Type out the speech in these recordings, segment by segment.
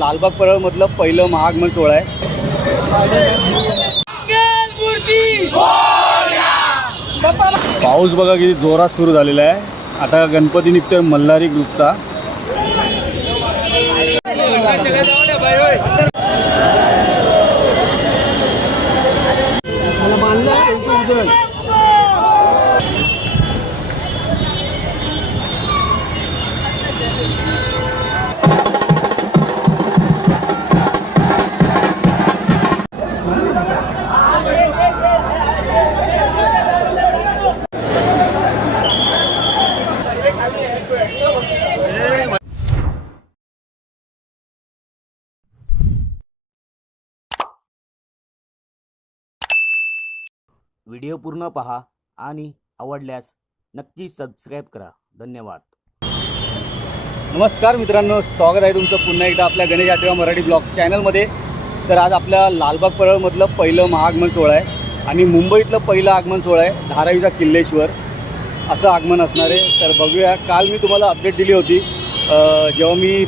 लालबाग परळमधलं पहिलं महागमन सोहळा आहे। पाऊस बघा किती जोरात सुरू झालेला आहे। आता गणपती निघतोय मल्हारी ग्रुपचा। व्हिडिओ पूर्ण पहा आणि आवडल्यास नक्की सबस्क्राईब करा। धन्यवाद। नमस्कार मित्रांनो, स्वागत आहे तुमचं पुन्हा एकदा आपल्या गणेश आठवा मराठी ब्लॉग चॅनलमध्ये। तर आज आपल्या लालबाग परळमधलं पहिलं महागमन सोहळा आहे आणि मुंबईतलं पहिलं आगमन सोहळा आहे धारावीचा किल्लेश्वर असं आगमन असणार आहे। तर बघूया, काल मी तुम्हाला अपडेट दिली होती जेव्हा मी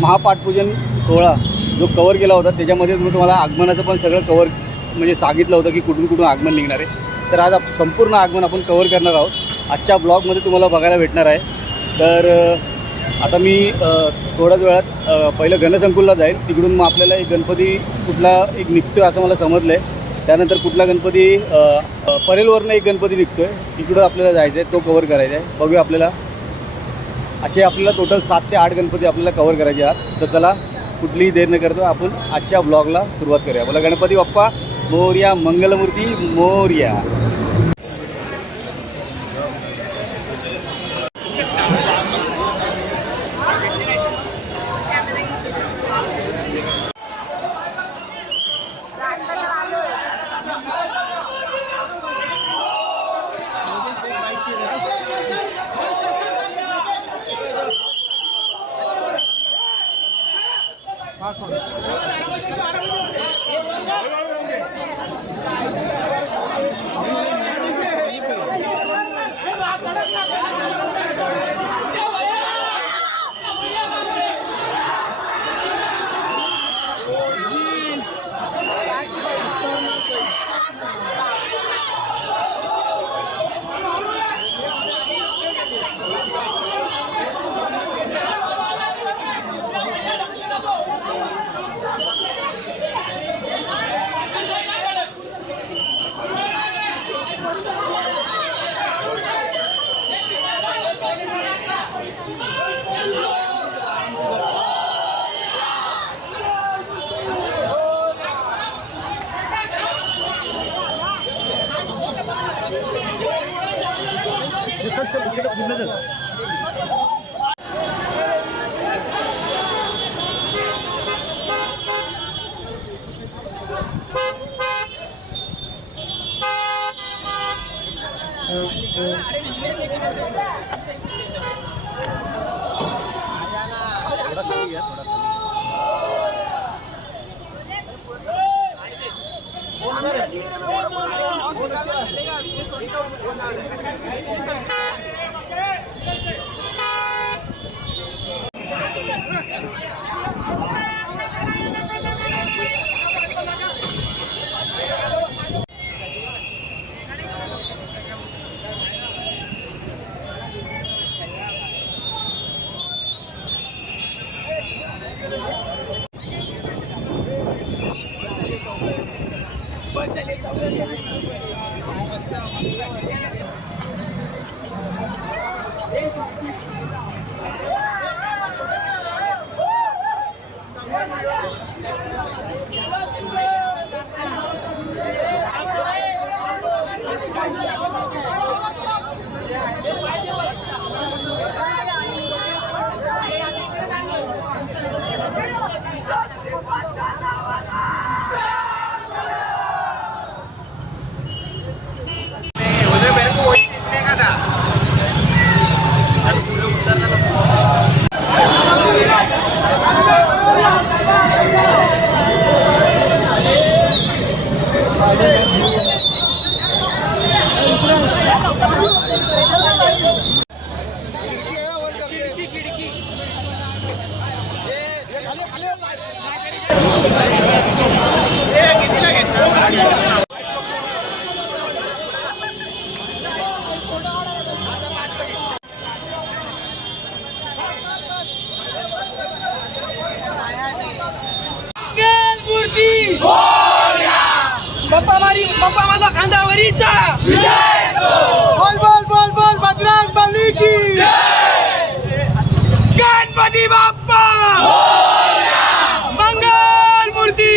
महापाटपूजन सोहळा जो कवर केला होता त्याच्यामध्ये मी तुम्हाला आगमनाचं पण सगळं कवर म्हणजे सांगितलं होतं की कुठून कुठून आगमन निघणार आहे। तर आज संपूर्ण आगमन आपण कवर करणार आहोत आजच्या ब्लॉगमध्ये, तुम्हाला बघायला भेटणार आहे। तर आता मी थोड्याच वेळात पहिलं गणसंकुलला जाईल, तिकडून मग आपल्याला एक गणपती कुठला एक निघतो आहे असं मला समजलं आहे। त्यानंतर कुठला गणपती परेलवरनं एक गणपती निघतो आहे, तिकडं आपल्याला जायचं आहे, तो कवर करायचा आहे। बघूया, आपल्याला असे आपल्याला टोटल 7 ते 8 गणपती आपल्याला कवर करायचे आज। तर चला कुठलीही देर न करतो आपण आजच्या ब्लॉगला सुरुवात करूया। बोला गणपती बाप्पा मोरया, मंगलमूर्ती मोरया। बाप्पा माझा खांदावरीचा बोल बोल बोल बोल बजरंग बली की गणपती बाप्पा मंगल मूर्ती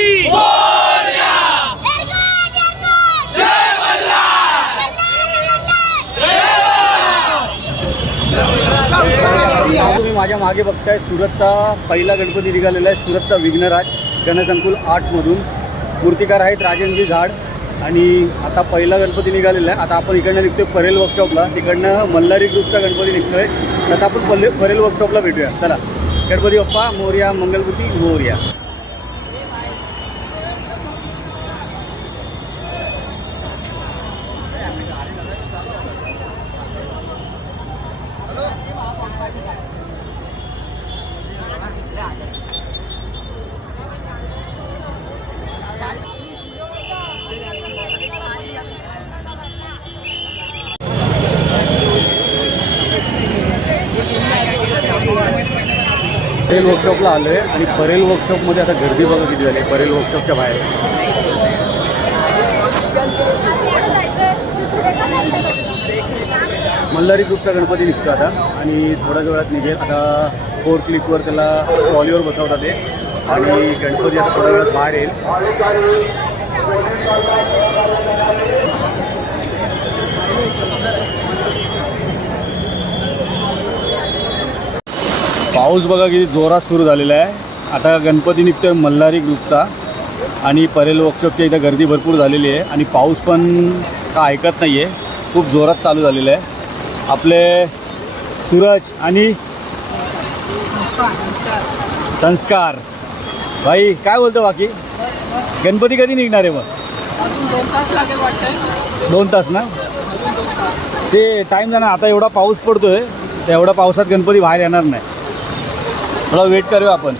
तुम्ही माझ्या मागे बघताय सुरतचा पहिला गणपती निघालेला आहे. सुरतचा विघ्नराज गणसंकुल आर्ट्समधून मूर्तिकार आहेत राजेंद्रजी झाड. आणि आता पहिला गणपती निघालेला आहे. आता आपण इकडनं निघतोय परेल वर्कशॉपला, तिकडनं मल्हारी ग्रुपचा गणपती निघतोय. आता आपण परेल वर्कशॉपला भेटूया. चला, गणपती बाप्पा मोरया, मंगलमूर्ती मोरया. परेल वर्कशॉपला आलो आहे आणि परेल वर्कशॉपमध्ये आता गर्दी बघा किती झाली. परेल वर्कशॉपच्या बाहेर मल्हारी ग्रुपचा गणपती निघतो आता आणि थोड्याच वेळात निघेल. आता 4 क्लिकवर त्याला ट्रॉलीवर बसवतात ते आणि गणपती आता थोड्या वेळात बाहेर येईल. पाऊस बघा किती जोरात सुरू झालेला आहे. आता गणपती निघतोय मल्हारी ग्रुपचा आणि परेल वर्कशॉपच्या इथं गर्दी भरपूर झालेली आहे आणि पाऊस पण का ऐकत नाही आहे, खूप जोरात चालू झालेलं आहे. आपले सूरज आणि संस्कार भाई काय बोलतो बाकी गणपती कधी निघणार आहे? मग 2 तास लागेल वाटतंय. 2 तास ना, ते टाईम जाणार. आता एवढा पाऊस पडतोय, तर एवढ्या पावसात गणपती बाहेर येणार नाही. थोडा वेट करूया आपण.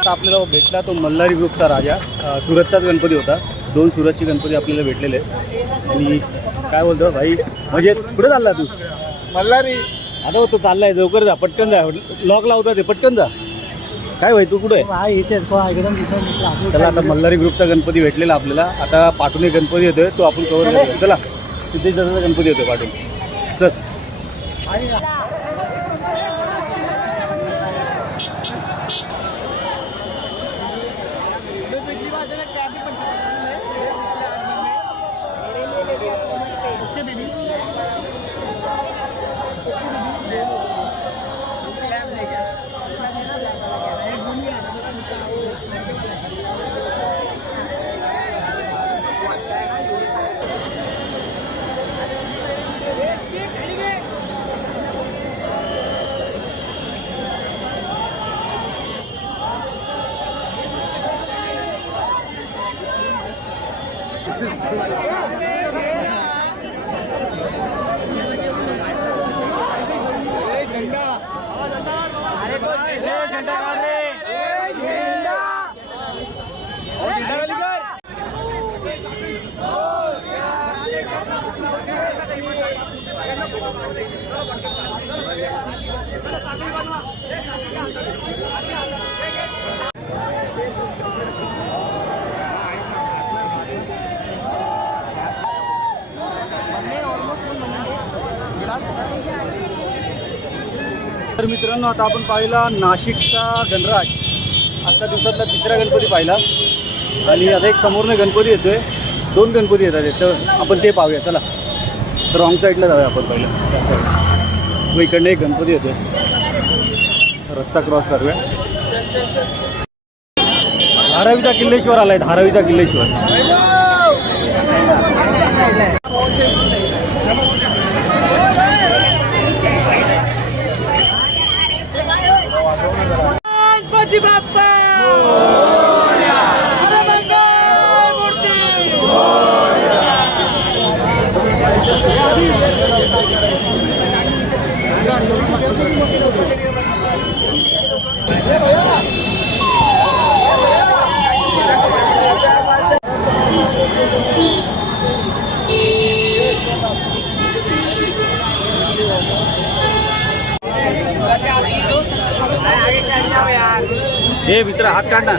आता आपल्याला भेटला तो मल्हारी ग्रुपचा राजा. सुरतचाच गणपती होता. 2 सुरतचे गणपती आपल्याला भेटलेले आहेत. आणि काय बोलतो भाई, म्हणजे कुठे चालला तू? मल्हारी आता तो चाललाय, लवकर जा, पटकन जा, लॉक लावता ते, पटकन जा. काय भाई तू कुठे आहे? इथेच एकदम चला, आता मल्हारी ग्रुपचा गणपती भेटलेला आपल्याला. आता पाठून एक गणपती येतोय, तो आपण कवर करतो. चला, तिथे जसा गणपती येतोय पाठून. चल. तर मित्रांनो, आता आपण पाहिला नाशिकचा गणराज. आजच्या दिवसातला तिसरा गणपती पाहिला आणि आता एक समोरनं गणपती येतोय. 2 गणपती येतात तर आपण ते पाहूया. चला रॉंग साईडला जाऊया आपण पहिलं त्या साईड. व इकडनं एक गणपती येतोय. रस्ता क्रॉस करूया. धारावीचा किल्लेश्वर आलाय. धारावीचा किल्लेश्वर. गणपती बाप्पा हे मित्र हात काढ ना.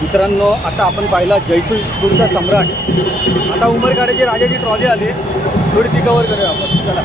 मित्रांनो, आता आपण पाहिला जयसिंगपूरचा सम्राट. आता उमरगाड्याची राजाची ट्रॉली आली. थोडी ती कवर करूया आपण. चला.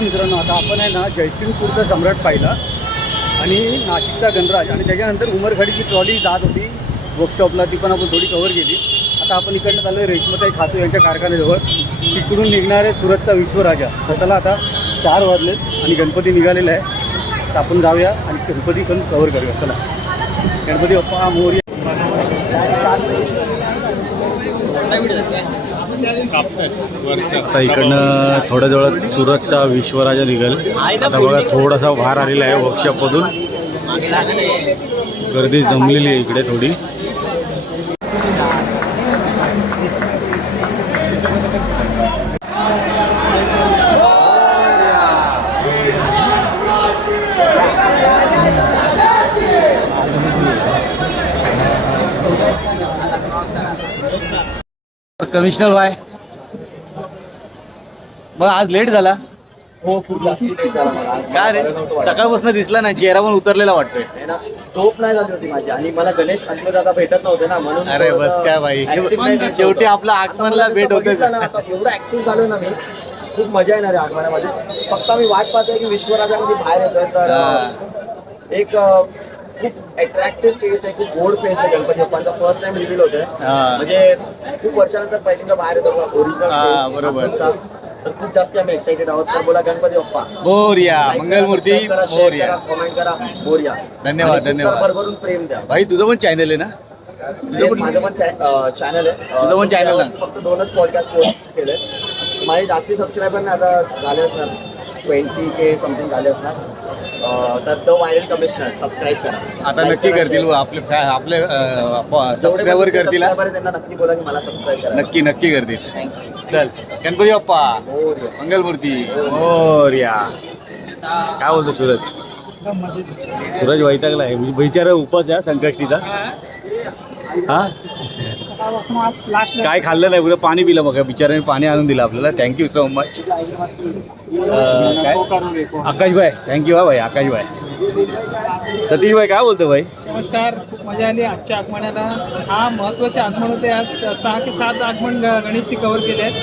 मित्रांनो, आता आपण आहे ना जयसिंगपूरचा सम्राट पाहिला आणि नाशिकचा गणराज आणि त्याच्यानंतर उमरखाडीची ट्रॉली जात होती वर्कशॉपला, ती पण आपण थोडी कव्हर केली. आता आपण इकडनं चाललो आहे रेशमताई खातू यांच्या कारखान्याजवळ. तिकडून निघणार आहे सुरतचा विश्वराजा. तर चला आता 4 वाजलेत आणि गणपती निघालेला आहे, तर आपण जाऊया आणि गणपती पण कव्हर करूया. चला, गणपती बाप्पा मोरया. आता इकडनं थोड्या जवळ सुरतचा विश्वराजा निघेल. आता बघा थोडासा बाहेर आलेला आहे वर्कशॉपमधून, गर्दी जमलेली आहे इकडे थोडी. कमिशनर बाय, मग आज लेट झाला. हो, खूप जास्त लेट झाला मला आज. काय रे, सकाळपासून दिसला नाही, चेहरा पण उतरलेला वाटतोय. आहे ना, झोप नाही झाली होती माझी आणि मला गणेश दादा भेटत नव्हते ना, म्हणून अरे बस काय भाई, शेवटी आपला आगमनला भेट होते. एवढं ऍक्टिव्ह झालो ना मी, खूप मजा येणार आहे आगमनामध्ये. फक्त मी वाट पाहतोय की विश्वराजामध्ये बाहेर येतोय तर एक खूप अट्रॅक्टिव्ह फेस आहे, खूप गोड फेस आहे गणपती बाप्पांचा. फर्स्ट टाइम रिव्हील होतोय, म्हणजे खूप वर्षानंतर पहिल्यांदा बाहेर येतो ओरिजिनल बरोबर. तर खूप जास्त आम्ही एक्साइटेड आहोत. तर बोला गणपती बाप्पा मोरया, मंगलमूर्ती मोरया. कमेंट करा मोरया. धन्यवाद, धन्यवाद. भरभरून प्रेम द्या भाई. तुझं पण चॅनल आहे ना? माझं पण चॅनल आहे. तुझं पण channel आहे? फक्त 2च पॉडकास्ट पोस्ट केले. माझे जास्ती सबस्क्रायबर नाही, आता झाले असणार 20K समथिंग झाले असणार. तर द व्हायरल कमिशनर सबस्क्राईब करा. आता नक्की करतील आपले सबस्क्रायबर करतील. त्यांना नक्की बोला की मला सबस्क्राईब करा. नक्की नक्की करतील. थँक्यू. चल, गणपती बाप्पा मंगलमूर्ती मोरया. काय बोलतो सूरज? सूरज वैतागला आहे, बिचारा उपास आहे संकष्टीचा. हा, काय खाल्लं नाही, उद्या पाणी पिलं बघा बिचाराने, पाणी आणून दिलं आपल्याला. Thank you so much. काय आकाश भाई, थँक्यू. हा भाई आकाश भाई. सतीश भाई काय बोलतो भाई? नमस्कार. खूप मजा आली आजच्या आगमनाला. हा महत्त्वाचे आगमन होते. आज 6 ते 7 आगमन गणेशची कव्हर केले आहेत.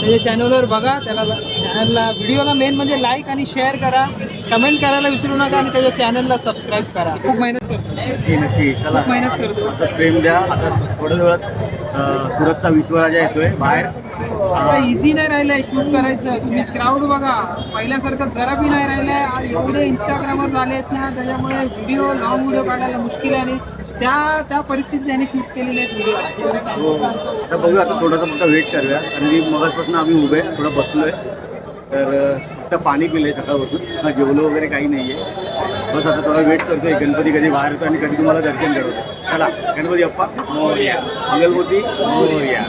त्याच्या चॅनलवर बघा, चॅनलला व्हिडिओला मेन म्हणजे लाईक आणि शेअर करा, कमेंट करायला विसरू नका आणि त्याच्या चॅनलला सबस्क्राईब करा. खूप मेहनत करतो. नक्की नक्की. चला, खूप मेहनत करतो. असं प्रेम द्या. आता थोड्या वेळात सुरतचा विश्वराजा येतोय बाहेर. आता इझी नाही राहिलंय शूट करायचं. तुम्ही क्राऊड बघा, पहिल्यासारखं जरा बी नाही राहिलंय. आज एवढे इंस्टाग्रामवर झाले आहेत ना, त्याच्यामुळे व्हिडिओ लॉंग व्हिडिओ काढायला मुश्किल आहे आणि त्या परिस्थितीत त्यांनी शूट केलेले आहेत व्हिडिओ. हो, आता बघूया. आता थोडासा फक्त वेट करूया, आणि मगाचपासून आम्ही उभे थोडं बसलोय. तर फक्त पाणी पिलंय सकाळपासून, जेवलो वगैरे काही नाही आहे. बस आता थोडा वेट करतोय, गणपती कधी बाहेर येतो आणि कधी तुम्हाला दर्शन करतो. चला, गणपती बाप्पा मोरया, मंगलमूर्ती मोरया.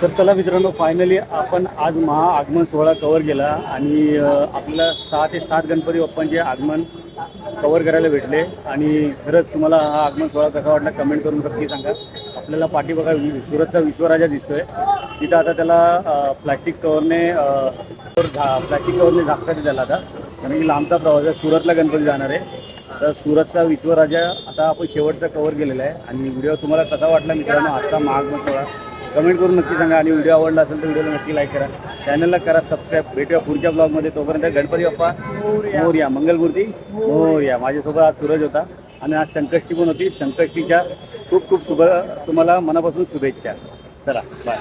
तर चला मित्रांनो, फायनली आपण आज महाआगमन सोहळा कव्हर केला आणि आपल्याला 6 ते 7 गणपती बाप्पांचे आगमन कव्हर करायला भेटले. आणि खरंच तुम्हाला हा आगमन सोहळा कसा वाटला कमेंट करून नक्की सांगा. आपल्याला पाठी बघा सुरतचा विश्वराजा दिसतोय. तिथं आता त्याला प्लॅस्टिक कव्हरने झाकतात त्याला आता, कारण की लांबचा प्रवास आहे. सुरतला गणपती जाणार आहे. तर सुरतचा विश्वराजा आता आपण शेवटचा कव्हर केलेला आहे. आणि व्हिडिओ तुम्हाला कसा वाटला मित्रांनो आजचा महाआगमन सोहळा कमेंट करून नक्की सांगा. आणि व्हिडिओ आवडला असेल तर व्हिडिओला नक्की लाईक करा, चॅनलला करा सबस्क्राईब. भेटूया पुढच्या ब्लॉगमध्ये. तोपर्यंत गणपती बाप्पा मोरया, मंगलमूर्ती मोरया. माझ्यासोबत आज सूरज होता आणि आज संकष्टी पण होती. संकष्टीच्या खूप खूप तुम्हाला मनापासून शुभेच्छा. चला बाय.